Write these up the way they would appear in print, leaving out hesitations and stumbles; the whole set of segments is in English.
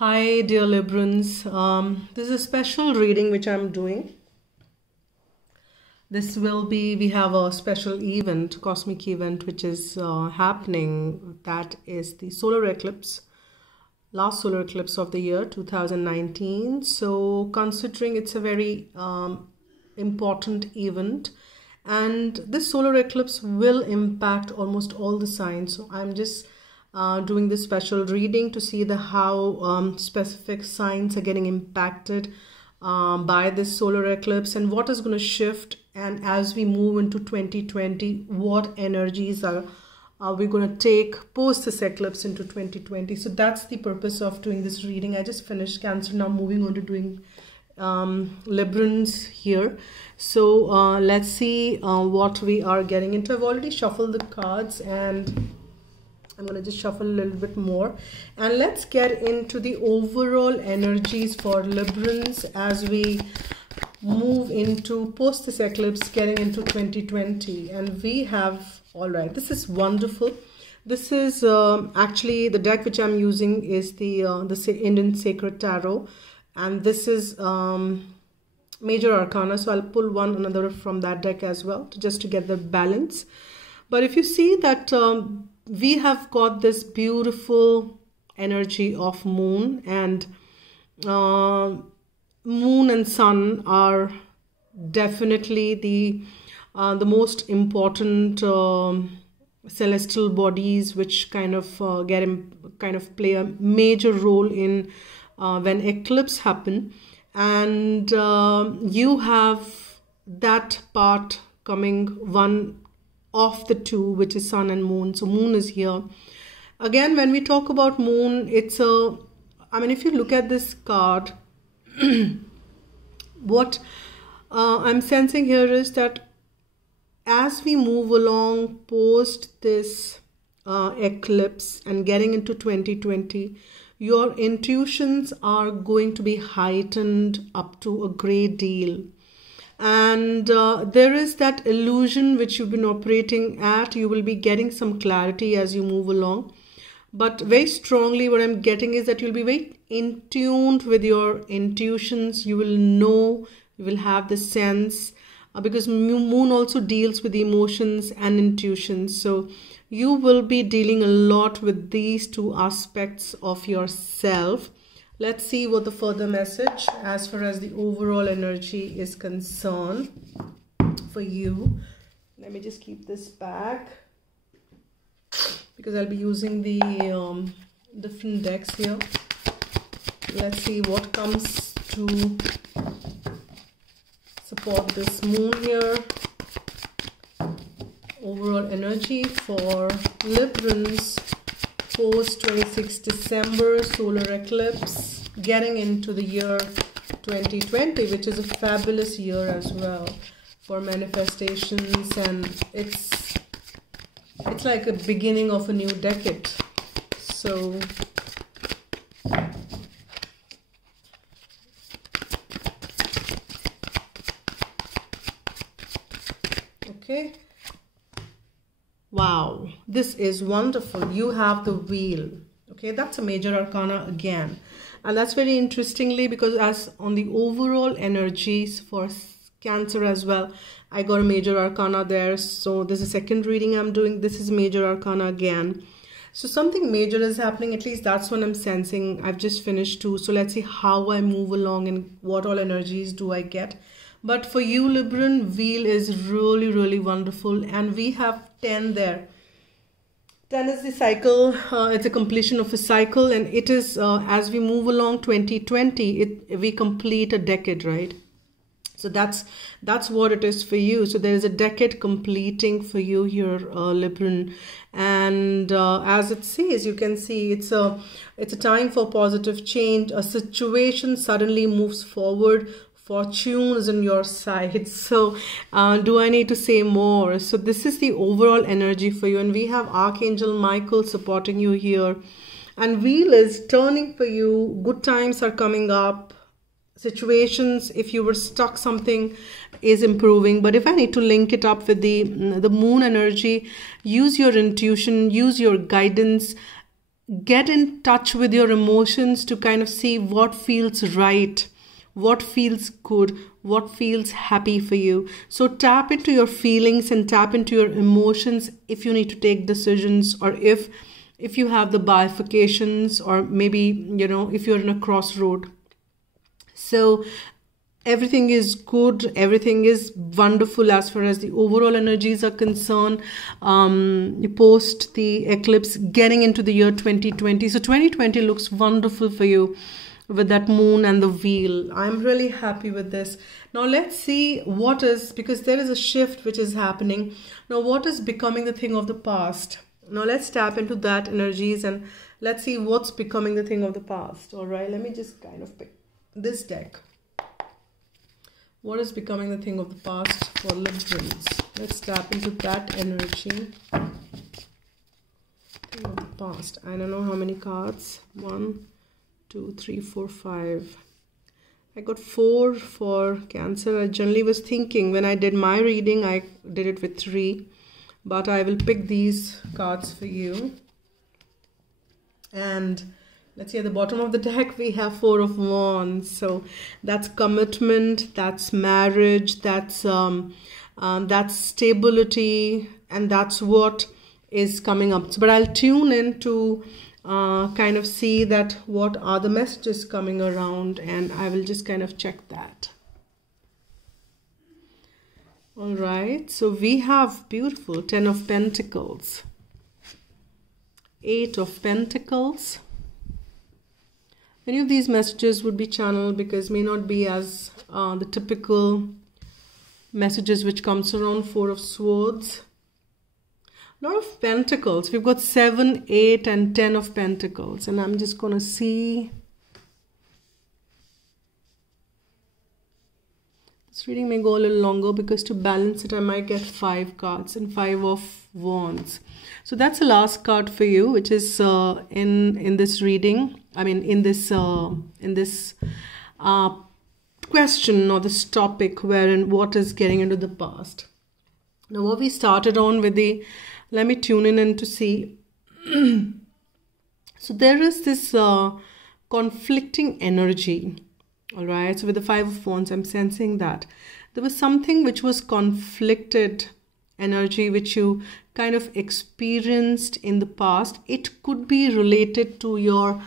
Hi, dear Librans. This is a special reading which I'm doing. We have a special event, cosmic event, which is happening. That is the solar eclipse, last solar eclipse of the year 2019. So considering it's a very important event, and this solar eclipse will impact almost all the signs. So I'm just doing this special reading to see how specific signs are getting impacted by this solar eclipse and what is going to shift, and as we move into 2020, what energies are we going to take post this eclipse into 2020. So that's the purpose of doing this reading. I just finished Cancer, now moving on to doing Librans here. So let's see what we are getting into. I've already shuffled the cards and I'm going to just shuffle a little bit more, and let's get into the overall energies for Librans as we move into post this eclipse, getting into 2020. And we have, all right, this is wonderful. This is actually the deck which I'm using is the Indian Sacred Tarot, and this is Major Arcana. So I'll pull another from that deck as well just to get the balance. But if you see that we have got this beautiful energy of moon, and moon and sun are definitely the most important celestial bodies which kind of play a major role in when eclipse happen. And you have that part coming, one of the two, which is sun and moon. So moon is here again. When we talk about moon, it's if you look at this card, what I'm sensing here is that as we move along post this eclipse and getting into 2020, your intuitions are going to be heightened up to a great deal. And there is that illusion which you've been operating at. You will be getting some clarity as you move along. But very strongly what I'm getting is that you'll be very in tune with your intuitions. You will know, you will have the sense, because moon also deals with emotions and intuitions. So you will be dealing a lot with these two aspects of yourself. Let's see what the further message as far as the overall energy is concerned for you. Let me just keep this back because I'll be using the different decks here. Let's see what comes to support this moon here. Overall energy for Librans post 26 December solar eclipse, getting into the year 2020, which is a fabulous year as well for manifestations, and it's like a beginning of a new decade. So okay, wow, this is wonderful. You have the wheel. Okay, that's a major arcana again, and that's very interestingly, because as on the overall energies for Cancer as well, I got a major arcana there. So this is second reading I'm doing. This is major arcana again. So something major is happening, at least that's what I'm sensing. I've just finished two, so let's see how I move along and what all energies do I get. But for you, Libran, wheel is really, really wonderful. And we have 10 there. 10 is the cycle. It's a completion of a cycle. And it is, as we move along 2020, we complete a decade, right? So that's what it is for you. So there is a decade completing for you here, Libran. And as it says, you can see it's a time for positive change. A situation suddenly moves forward. Fortune is on your side. So do I need to say more? So this is the overall energy for you, and we have Archangel Michael supporting you here, and wheel is turning for you. Good times are coming up. Situations, if you were stuck, something is improving. But if I need to link it up with the moon energy, use your intuition, use your guidance. get in touch with your emotions to kind of see what feels right, what feels good, what feels happy for you. So tap into your feelings and tap into your emotions if you need to take decisions, or if you have the bifurcations, or maybe, you know, if you're in a crossroad. So everything is good, everything is wonderful as far as the overall energies are concerned. You post the eclipse getting into the year 2020. So 2020 looks wonderful for you with that moon and the wheel. I'm really happy with this. Now let's see what is, because there is a shift which is happening. Now what is becoming the thing of the past? Now let's tap into that energies and let's see what's becoming the thing of the past. All right, let me just kind of pick this deck. What is becoming the thing of the past for Librans? Let's tap into that energy. Thing of the past. I don't know how many cards. 1, 2, 3, 4, 5. I got 4 for Cancer. I generally was thinking when I did my reading, I did it with 3. But I will pick these cards for you. And let's see, at the bottom of the deck, we have 4 of Wands. So that's commitment, that's marriage, that's stability, and that's what is coming up. But I'll tune in to kind of see that what are the messages coming around, and I will just kind of check that. All right, so we have beautiful 10 of Pentacles, 8 of Pentacles. Many of these messages would be channeled because may not be as the typical messages which comes around. 4 of Swords. A lot of Pentacles. We've got 7, 8 and 10 of Pentacles. And I'm just going to see. This reading may go a little longer because to balance it I might get 5 cards and 5 of Wands. So that's the last card for you, which is in this reading. I mean, in this question or this topic, wherein what is getting into the past. Now, what we started on with the, let me tune in to see. So there is this conflicting energy. All right. So with the 5 of Wands, I'm sensing that there was something which was conflicted energy which you kind of experienced in the past. It could be related to your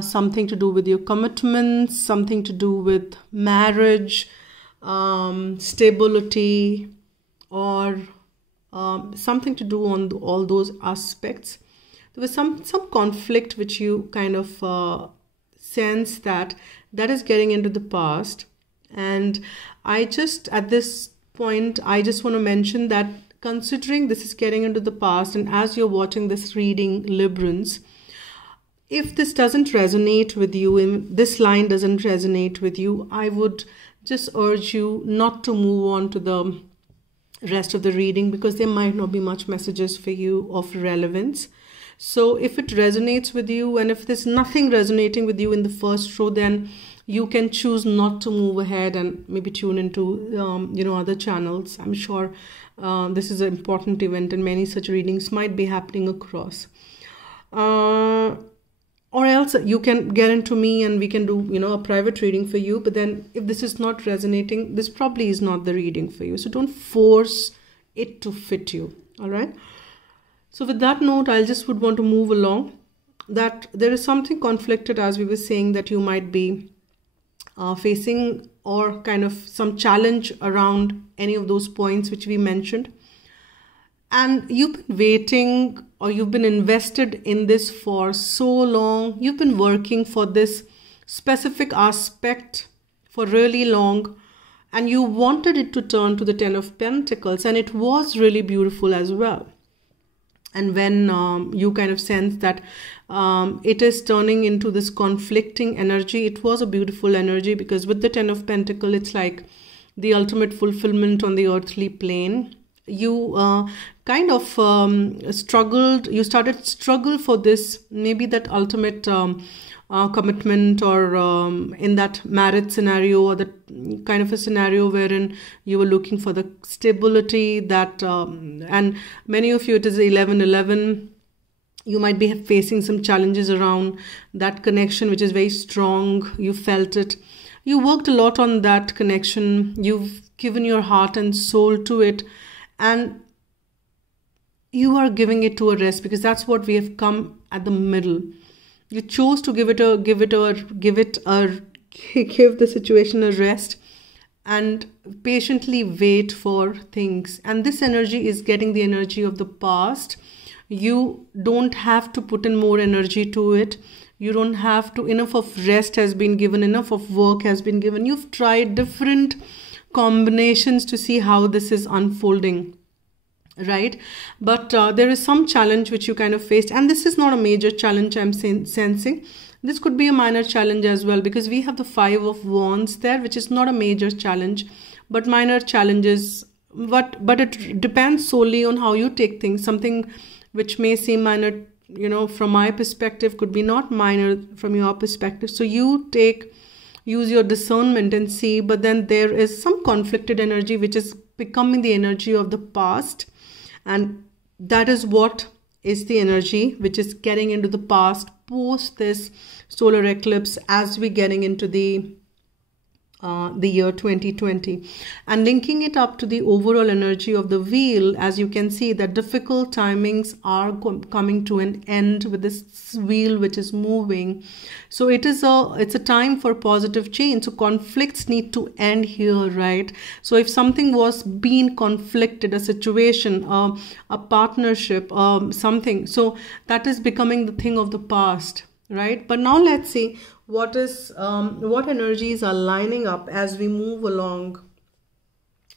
something to do with your commitments, something to do with marriage, stability, or something to do on all those aspects. There was some conflict which you kind of sense that is getting into the past. And I just, at this point, I just want to mention that considering this is getting into the past, and as you're watching this reading, Librans, if this doesn't resonate with you, if this line doesn't resonate with you, I would just urge you not to move on to the rest of the reading, because there might not be much messages for you of relevance. So if it resonates with you, and if there's nothing resonating with you in the first row, then you can choose not to move ahead and maybe tune into other channels. I'm sure this is an important event and many such readings might be happening across. Or else you can get into me and we can do a private reading for you. But then if this is not resonating, this probably is not the reading for you. So don't force it to fit you. All right. So with that note, I just would want to move along. That there is something conflicted, as we were saying, that you might be facing, or kind of some challenge around any of those points which we mentioned. And you've been waiting, or you've been invested in this for so long. You've been working for this specific aspect for really long, and you wanted it to turn to the 10 of Pentacles, and it was really beautiful as well. And when you kind of sense that it is turning into this conflicting energy, it was a beautiful energy, because with the 10 of Pentacles, it's like the ultimate fulfillment on the earthly plane. You kind of struggled, you started struggle for this, maybe that ultimate commitment, or in that marriage scenario, or that kind of a scenario wherein you were looking for the stability that, and many of you, it is 11-11, You might be facing some challenges around that connection, which is very strong. You felt it. You worked a lot on that connection. You've given your heart and soul to it, and you are giving it to a rest, because that's what we have come at the middle. You chose to give the situation a rest and patiently wait for things. And this energy is getting the energy of the past. You don't have to put in more energy to it. You don't have to. Enough of rest has been given. Enough of work has been given. You've tried different combinations to see how this is unfolding, right? But there is some challenge which you kind of faced. And this is not a major challenge I'm sensing. This could be a minor challenge as well, because we have the 5 of Wands there, which is not a major challenge, but minor challenges. But it depends solely on how you take things. Something which may seem minor, from my perspective, could be not minor from your perspective. So you use your discernment and see. But then there is some conflicted energy which is becoming the energy of the past, and that is what is the energy which is getting into the past post this solar eclipse, as we're getting into the year 2020, and linking it up to the overall energy of the wheel. As you can see, that difficult timings are coming to an end with this wheel which is moving. So it's a time for positive change. So conflicts need to end here, right? So if something was being conflicted, a situation, a partnership, something, so that is becoming the thing of the past, right? But now let's see what energies are lining up as we move along.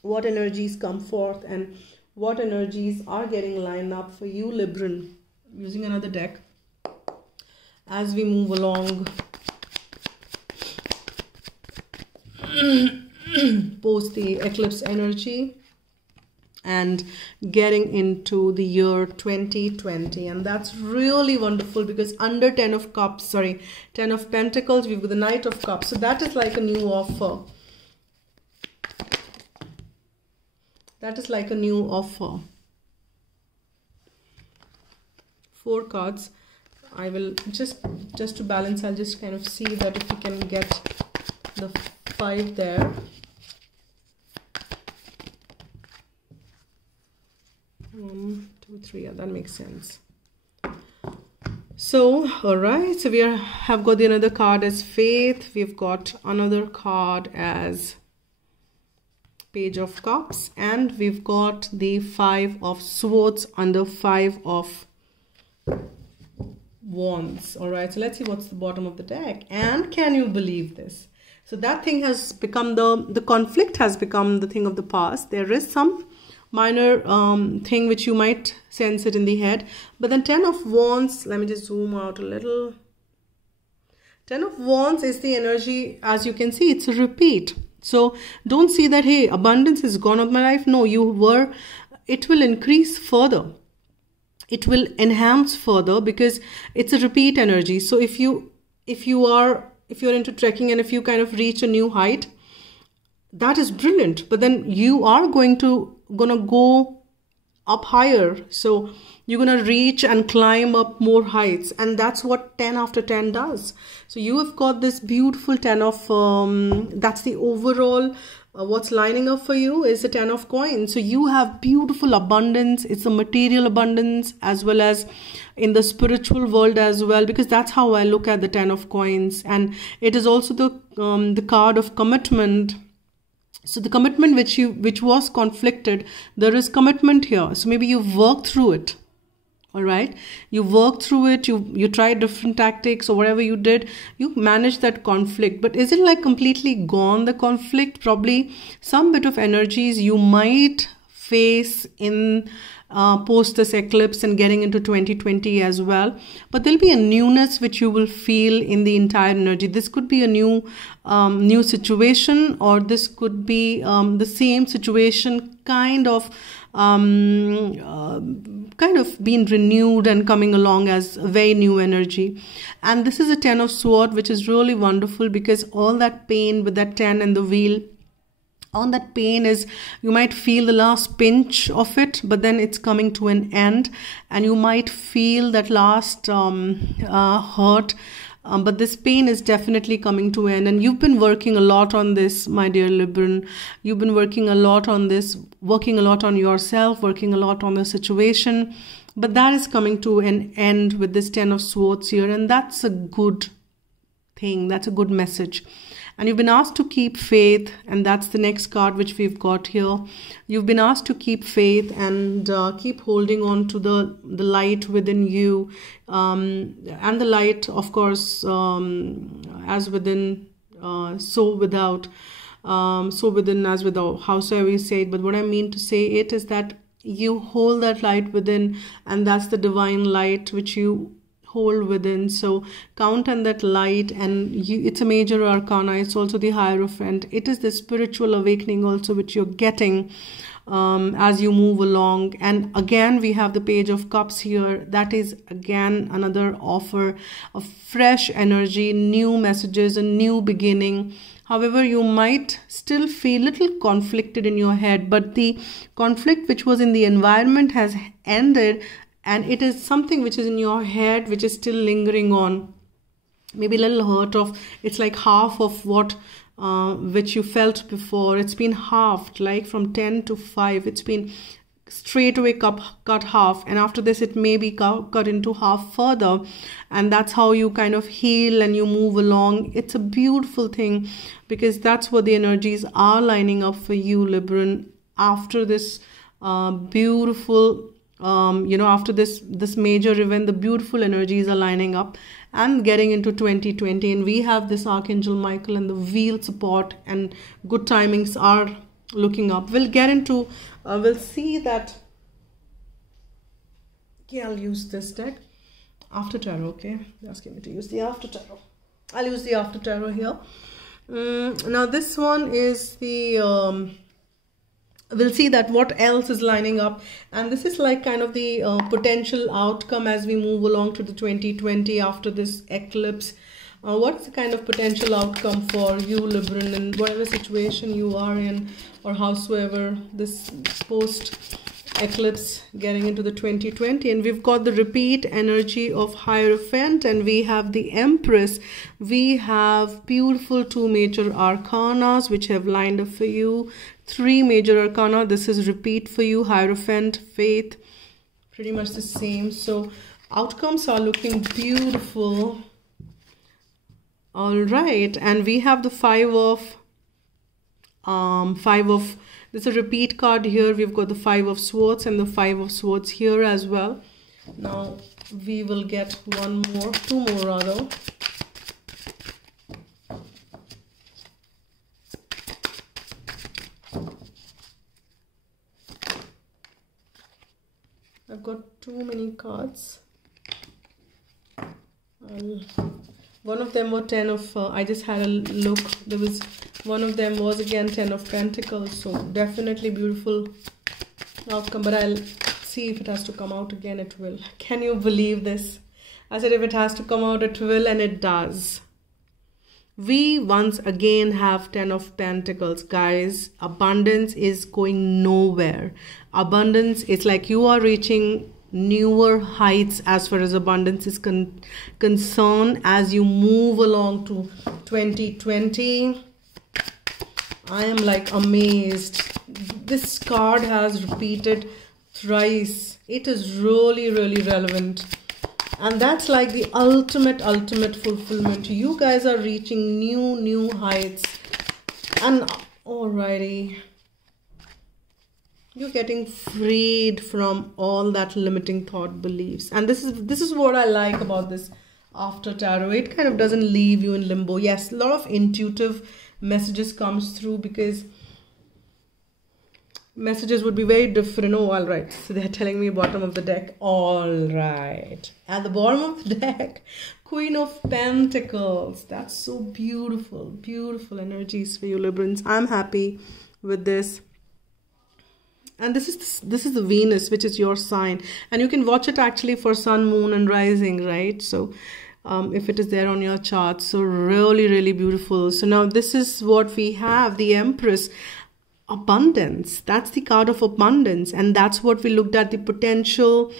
What energies come forth and what energies are getting lined up for you, Libran. Using another deck as we move along post the eclipse energy and getting into the year 2020. And that's really wonderful, because under 10 of Pentacles, we've got the Knight of Cups. So that is like a new offer. That is like a new offer. 4 cards. I will just to balance, I'll just kind of see that if we can get the 5 there. 1, 2, 3, yeah, that makes sense. So, all right, so we have got another card as Faith. We've got another card as Page of Cups, and we've got the 5 of Swords under 5 of Wands. All right, so let's see what's the bottom of the deck. And can you believe this? So that thing has become the conflict has become the thing of the past. There is some minor thing which you might sense it in the head, but then 10 of Wands, let me just zoom out a little. 10 of Wands is the energy, as you can see, it's a repeat. So don't see that, hey, abundance is gone of my life. No, it will increase further. It will enhance further, because it's a repeat energy. So if you're into trekking, and if you kind of reach a new height, that is brilliant. But then you are gonna go up higher. So you're gonna reach and climb up more heights, and that's what 10 after 10 does. So you have got this beautiful 10 of that's the overall what's lining up for you is the 10 of coins. So you have beautiful abundance. It's a material abundance as well as in the spiritual world as well, because that's how I look at the 10 of coins. And it is also the card of commitment. So the commitment which was conflicted, there is commitment here. So maybe you've worked through it. All right, you worked through it, you tried different tactics or whatever you did, you managed that conflict. But is it like completely gone, the conflict? Probably some bit of energies you might face in post this eclipse and getting into 2020 as well. But there'll be a newness which you will feel in the entire energy. This could be a new situation, or this could be the same situation kind of being renewed and coming along as a very new energy. And this is a 10 of Swords, which is really wonderful, because all that pain with that 10 and the wheel on that pain is, you might feel the last pinch of it, but then it's coming to an end, and you might feel that last hurt, but this pain is definitely coming to an end. And you've been working a lot on this, my dear Libran. You've been working a lot on this, working a lot on yourself, working a lot on the situation, but that is coming to an end with this 10 of Swords here, and that's a good thing. That's a good message. And you've been asked to keep faith, and that's the next card which we've got here. You've been asked to keep faith and keep holding on to the light within you, and the light, of course, as within, so without, so within as without, howsoever you say it. But what I mean to say it is that you hold that light within, and that's the divine light which you hold within. So count on that light, and it's a major arcana. It's also the Hierophant. It is the spiritual awakening also which you're getting as you move along. And again, we have the Page of Cups here. That is again another offer of fresh energy, new messages, a new beginning. However, you might still feel a little conflicted in your head, but the conflict which was in the environment has ended, and it is something which is in your head which is still lingering on. Maybe a little hurt of, it's like half of what which you felt before. It's been halved, like from 10 to 5. It's been straight away cut half, and after this it may be cut into half further, and that's how you kind of heal and you move along. It's a beautiful thing, because that's what the energies are lining up for you, Libran, after this beautiful after this major event. The beautiful energies are lining up and getting into 2020, and we have this Archangel Michael and the wheel support, and good timings are looking up. We'll get into we'll see that. Okay, I'll use this deck, After Tarot. Okay, they're asking me to use the After Tarot. I'll use the After Tarot here. Now this one is the we'll see that what else is lining up, and this is like kind of the potential outcome as we move along to the 2020 after this eclipse. What's the kind of potential outcome for you, Libran, in whatever situation you are in, or howsoever this post eclipse getting into the 2020? And we've got the repeat energy of Hierophant, and we have the Empress. We have beautiful 2 major arcanas which have lined up for you. 3 major arcana. This is repeat for you. Hierophant, faith, pretty much the same. So outcomes are looking beautiful. All right, and we have the 5 of this is a repeat card here. We've got the 5 of Swords and the 5 of Swords here as well. Now we will get 2 more rather. I've got too many cards. One of them were 10 of, I just had a look. There was, one of them was again 10 of Pentacles. So definitely beautiful outcome. But I'll see if it has to come out again, it will. Can you believe this? I said if it has to come out, it will, and it does. We once again have 10 of Pentacles, guys. Abundance is going nowhere. Abundance, it's like you are reaching newer heights as far as abundance is concerned as you move along to 2020. I am like amazed. This card has repeated thrice. It is really, really relevant. And that's like the ultimate fulfillment. You guys are reaching new heights. And alrighty, you're getting freed from all that limiting thought beliefs. And this is what I like about this After Tarot. It kind of doesn't leave you in limbo. Yes, a lot of intuitive messages comes through, because messages would be very different. Oh, all right. So they're telling me bottom of the deck. All right. At the bottom of the deck, Queen of Pentacles. That's so beautiful. Beautiful energies for you, Librans. I'm happy with this. And this is the Venus, which is your sign. And you can watch it actually for sun, moon, and rising, right? So if it is there on your chart. So really, really beautiful. So now this is what we have. The Empress. abundance. That's the card of abundance, and that's what we looked at, the potential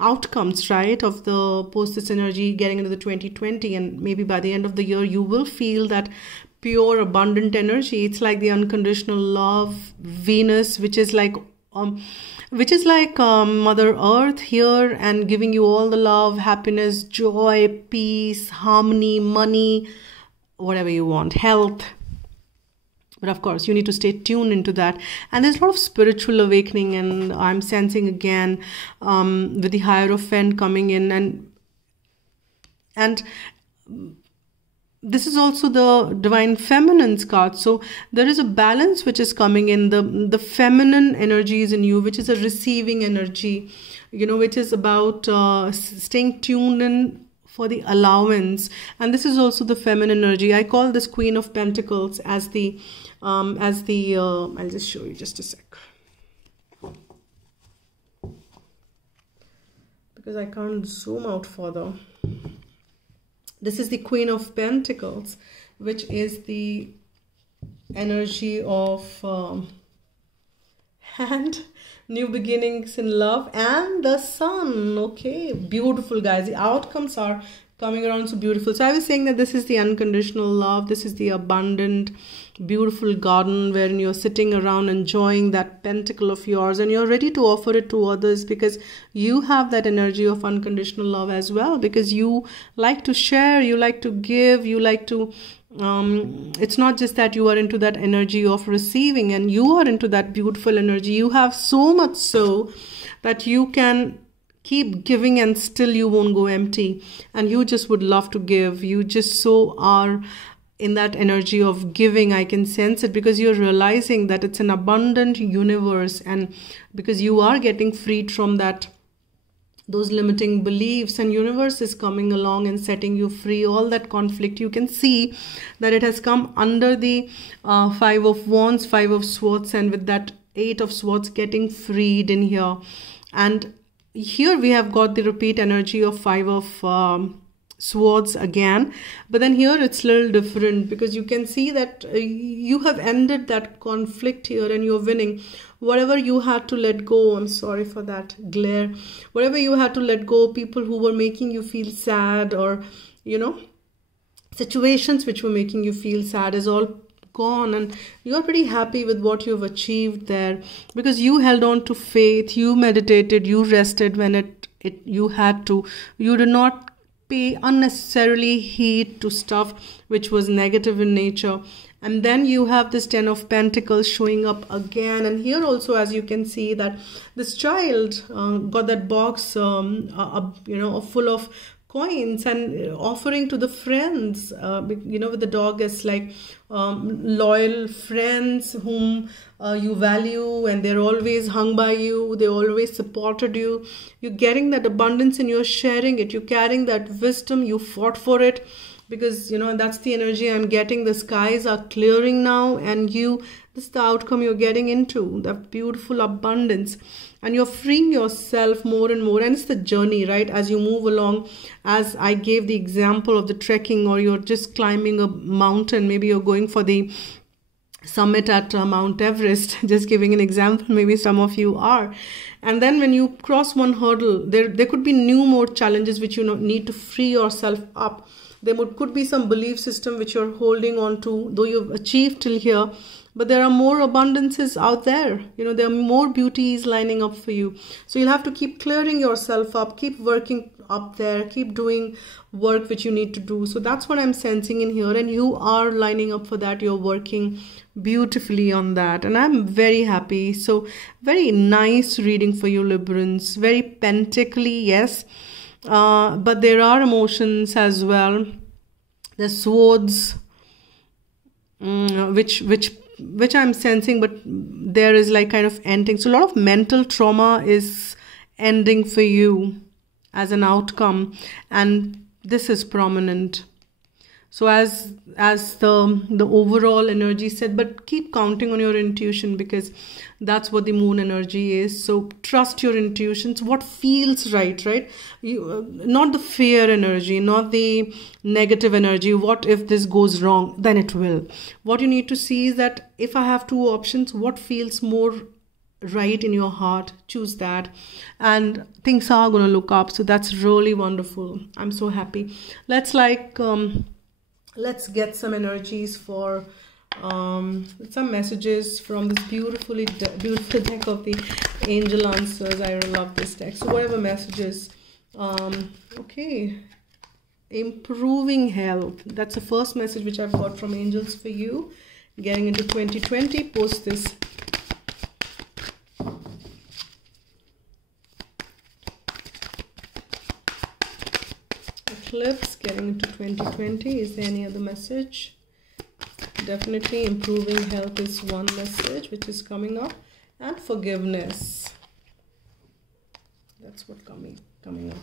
outcomes, right, of the post this energy getting into the 2020. And maybe by the end of the year you will feel that pure abundant energy. It's like the unconditional love Venus, which is like Mother Earth here, and giving you all the love, happiness, joy, peace, harmony, money, whatever you want, health. But of course, you need to stay tuned into that. And there's a lot of spiritual awakening, and I'm sensing again with the Hierophant coming in, and this is also the Divine Feminine's card. So there is a balance which is coming in, the feminine energies in you, which is a receiving energy, you know, which is about staying tuned in for the allowance. And this is also the feminine energy. I call this Queen of Pentacles as the I'll just show you just a sec, because I can't zoom out further. This is the Queen of Pentacles, which is the energy of and new beginnings in love, and the Sun. Okay, beautiful, guys. The outcomes are coming around so beautiful. So I was saying that this is the unconditional love. This is the abundant, beautiful garden wherein you're sitting around enjoying that pentacle of yours, and you're ready to offer it to others, because you have that energy of unconditional love as well, because you like to share, you like to give, you like to it's not just that you are into that energy of receiving, and you are into that beautiful energy. You have so much so that you can keep giving and still you won't go empty, and you just would love to give. You just so are in that energy of giving. I can sense it, because you're realizing that it's an abundant universe, and because you are getting freed from those limiting beliefs, and universe is coming along and setting you free. All that conflict, you can see that it has come under the 5 of Wands, 5 of Swords, and with that 8 of Swords getting freed in here. And here we have got the repeat energy of 5 of Swords again, but then here it's a little different, because you can see that you have ended that conflict here and you're winning. Whatever you had to let go, I'm sorry for that glare, whatever you had to let go, people who were making you feel sad, or you know, situations which were making you feel sad, is all gone, and you're pretty happy with what you've achieved there, because you held on to faith, you meditated, you rested when you had to, you did not pay unnecessarily heed to stuff which was negative in nature. And then you have this 10 of Pentacles showing up again, and here also, as you can see, that this child got that box you know, full of coins, and offering to the friends, you know, with the dog as like loyal friends whom you value, and they're always hung by you, they always supported you. You're getting that abundance and you're sharing it, you're carrying that wisdom, you fought for it, because you know, that's the energy I'm getting. The skies are clearing now, and this is the outcome you're getting into, the beautiful abundance, and you're freeing yourself more and more. And it's the journey, right, as you move along, as I gave the example of the trekking, or you're just climbing a mountain, maybe you're going for the summit at Mount Everest, just giving an example, maybe some of you are. And then when you cross one hurdle, there could be more challenges which you need to free yourself up. There could be some belief system which you're holding on to, though you've achieved till here, but there are more abundances out there. You know, there are more beauties lining up for you. So you'll have to keep clearing yourself up, keep working up there, keep doing work which you need to do. So that's what I'm sensing in here, and you are lining up for that. You're working beautifully on that, and I'm very happy. So very nice reading for you, Librans. Very pentacly, yes. But there are emotions as well. The Swords, which I'm sensing, but there is like kind of ending. So a lot of mental trauma is ending for you as an outcome, and this is prominent. So as the overall energy said, but keep counting on your intuition, because that's what the moon energy is. So trust your intuitions, what feels right, right? You not the fear energy, not the negative energy. What if this goes wrong? Then it will. What you need to see is that if I have two options, what feels more right in your heart, choose that, and things are going to look up. So that's really wonderful. I'm so happy. Let's get some energies for some messages from this beautiful deck of the angel answers. I love this deck. So whatever messages, okay, improving health. That's the first message which I've got from angels for you. Getting into 2020, post this. Eclipse, getting into 2020. Is there any other message? Definitely improving health is one message which is coming up, and forgiveness. That's what coming up.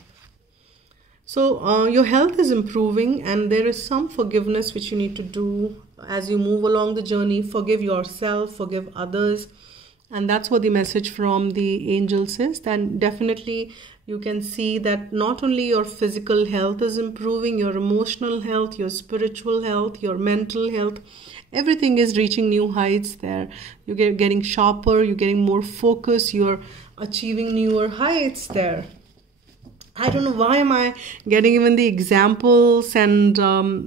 So your health is improving, and there is some forgiveness which you need to do as you move along the journey. Forgive yourself, forgive others, and that's what the message from the angels is. Then definitely you can see that not only your physical health is improving, your emotional health, your spiritual health, your mental health, everything is reaching new heights there. You're getting sharper, you're getting more focus, you're achieving newer heights there. I don't know why am I getting even the examples, and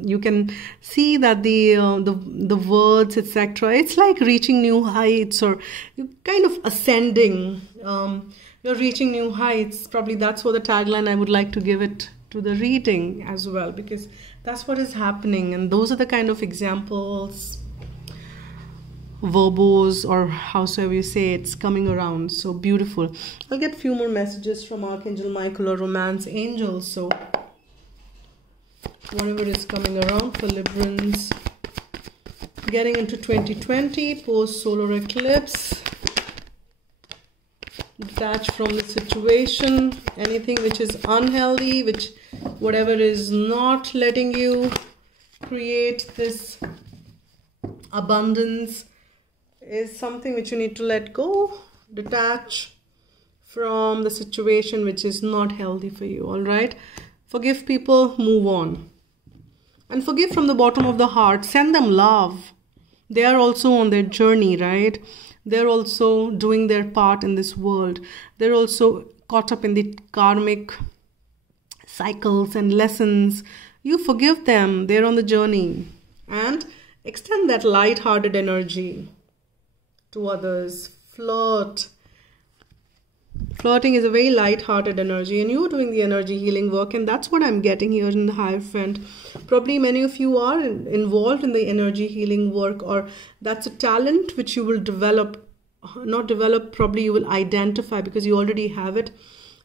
you can see that the words, etc. It's like reaching new heights, or you kind of ascending. You're reaching new heights. Probably that's what the tagline I would like to give it to the reading as well, because that's what is happening. And those are the kind of examples, verbos, or howsoever you say, it's coming around. So beautiful. I'll get a few more messages from Archangel Michael or Romance Angels. So whatever is coming around for Librans. Getting into 2020, post solar eclipse. Detach from the situation, anything which is unhealthy, whatever is not letting you create this abundance is something which you need to let go. Detach from the situation which is not healthy for you. All right, forgive people, move on, and forgive from the bottom of the heart. Send them love. They are also on their journey, right? They're also doing their part in this world. They're also caught up in the karmic cycles and lessons. You forgive them. They're on the journey. And extend that light-hearted energy to others. Flirt. Flirting is a very light-hearted energy, and you're doing the energy healing work, and that's what I'm getting here in the Hierophant. Probably many of you are involved in the energy healing work, or that's a talent which you will develop, not develop, probably you will identify, because you already have it.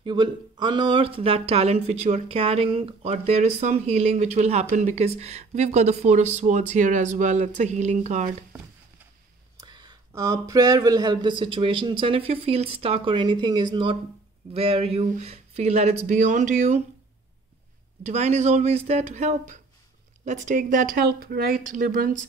You will unearth that talent which you are carrying, or there is some healing which will happen, because we've got the Four of Swords here as well. It's a healing card. Prayer will help the situations, and if you feel stuck or anything is not where you feel that it's beyond you, Divine is always there to help. Let's take that help, right, Librans?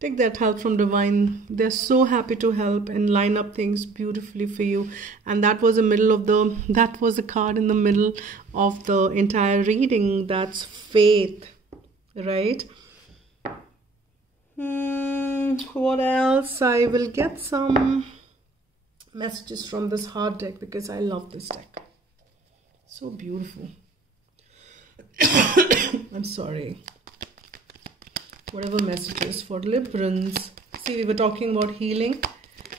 Take that help from Divine. They're so happy to help and line up things beautifully for you. And that was the card in the middle of the entire reading. That's faith, right? What else? I will get some messages from this heart deck, because I love this deck. So beautiful. I'm sorry. Whatever messages for Librans. See, we were talking about healing,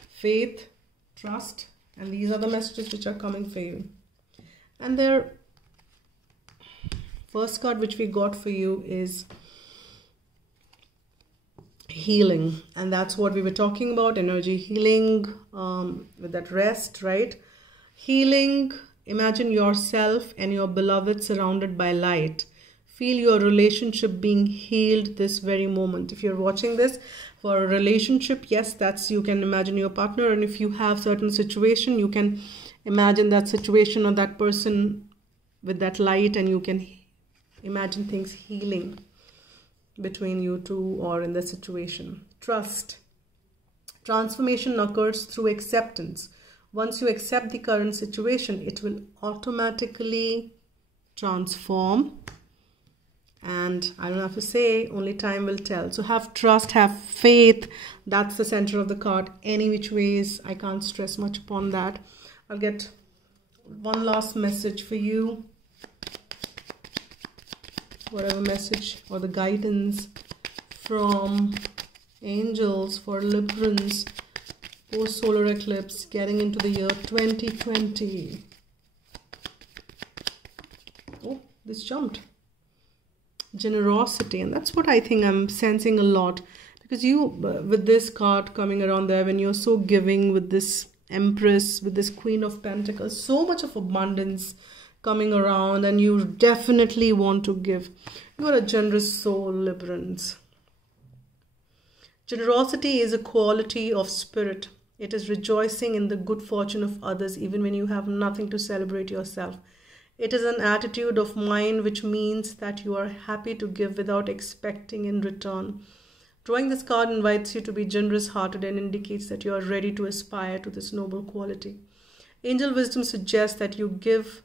faith, trust, and these are the messages which are coming for you. And their first card which we got for you is healing, and that's what we were talking about, energy healing, with that rest, right? Healing. Imagine yourself and your beloved surrounded by light. Feel your relationship being healed this very moment. If you're watching this for a relationship, yes, that's, you can imagine your partner, and if you have certain situation, you can imagine that situation or that person with that light, and you can imagine things healing. between you two or in the situation. Trust. Transformation occurs through acceptance. Once you accept the current situation, it will automatically transform. And I don't have to say, only time will tell. So have trust, have faith. That's the center of the card. Any which ways, I can't stress much upon that. I'll get one last message for you. Whatever message or the guidance from angels for Librans post solar eclipse getting into the year 2020. Oh, this jumped. Generosity, and that's what I think I'm sensing a lot, because you with this card coming around there, when you're so giving with this Empress, with this Queen of Pentacles, so much of abundance coming around, and you definitely want to give. You are a generous soul, Librans. Generosity is a quality of spirit. It is rejoicing in the good fortune of others even when you have nothing to celebrate yourself. It is an attitude of mind, which means that you are happy to give without expecting in return. Drawing this card invites you to be generous-hearted and indicates that you are ready to aspire to this noble quality. Angel wisdom suggests that you give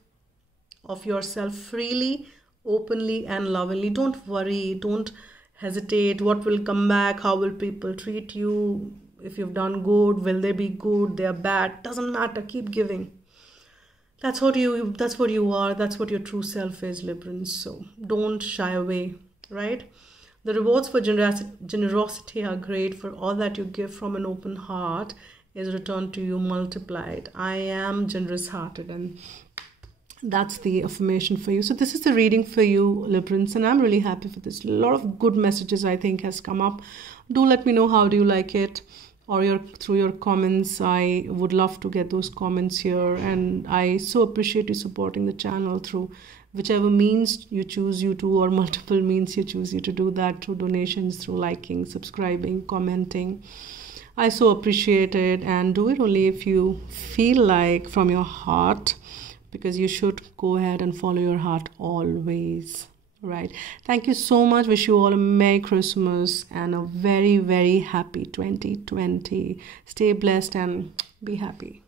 of yourself freely, openly, and lovingly. Don't worry, don't hesitate. What will come back? How will people treat you? If you've done good, will they be good? They are bad. Doesn't matter. Keep giving. That's what you are. That's what your true self is, Librans. So don't shy away, right? The rewards for generosity are great. For all that you give from an open heart is returned to you multiplied. I am generous-hearted, and that's the affirmation for you. So this is the reading for you, Librans, and I'm really happy for this. A lot of good messages, I think, has come up. Do let me know how do you like it, or through your comments. I would love to get those comments here, and I so appreciate you supporting the channel through whichever means you choose or multiple means you choose to do that, through donations, through liking, subscribing, commenting. I so appreciate it, and do it only if you feel like from your heart, because you should go ahead and follow your heart always. Right. Thank you so much. Wish you all a Merry Christmas and a very, very happy 2020. Stay blessed and be happy.